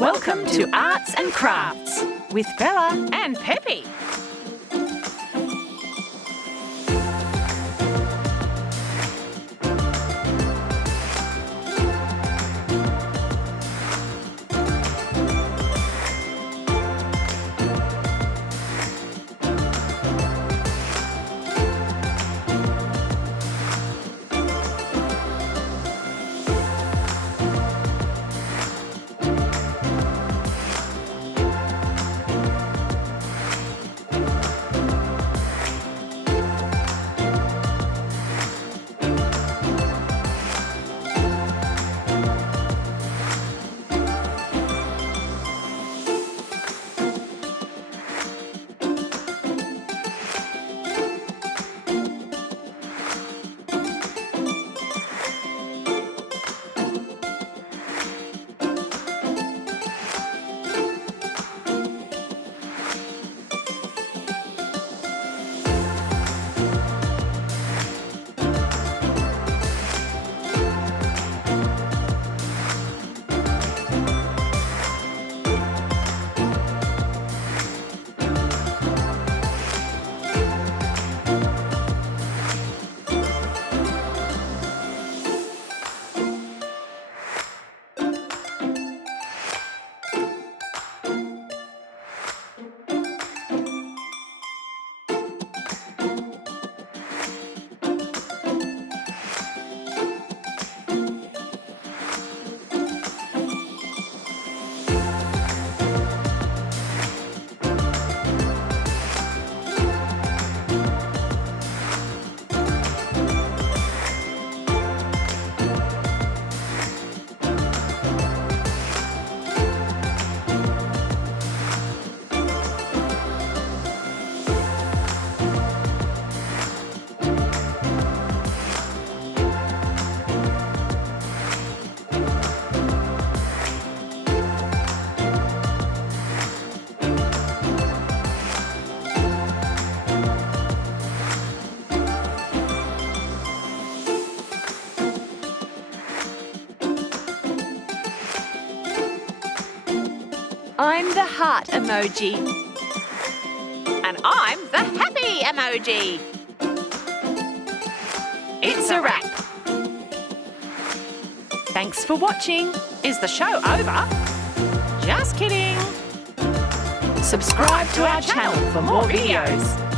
Welcome to Arts and Crafts with Bella and Peppy. I'm the heart emoji. And I'm the happy emoji. It's a wrap. Thanks for watching. Is the show over? Just kidding. Subscribe to our channel for more videos.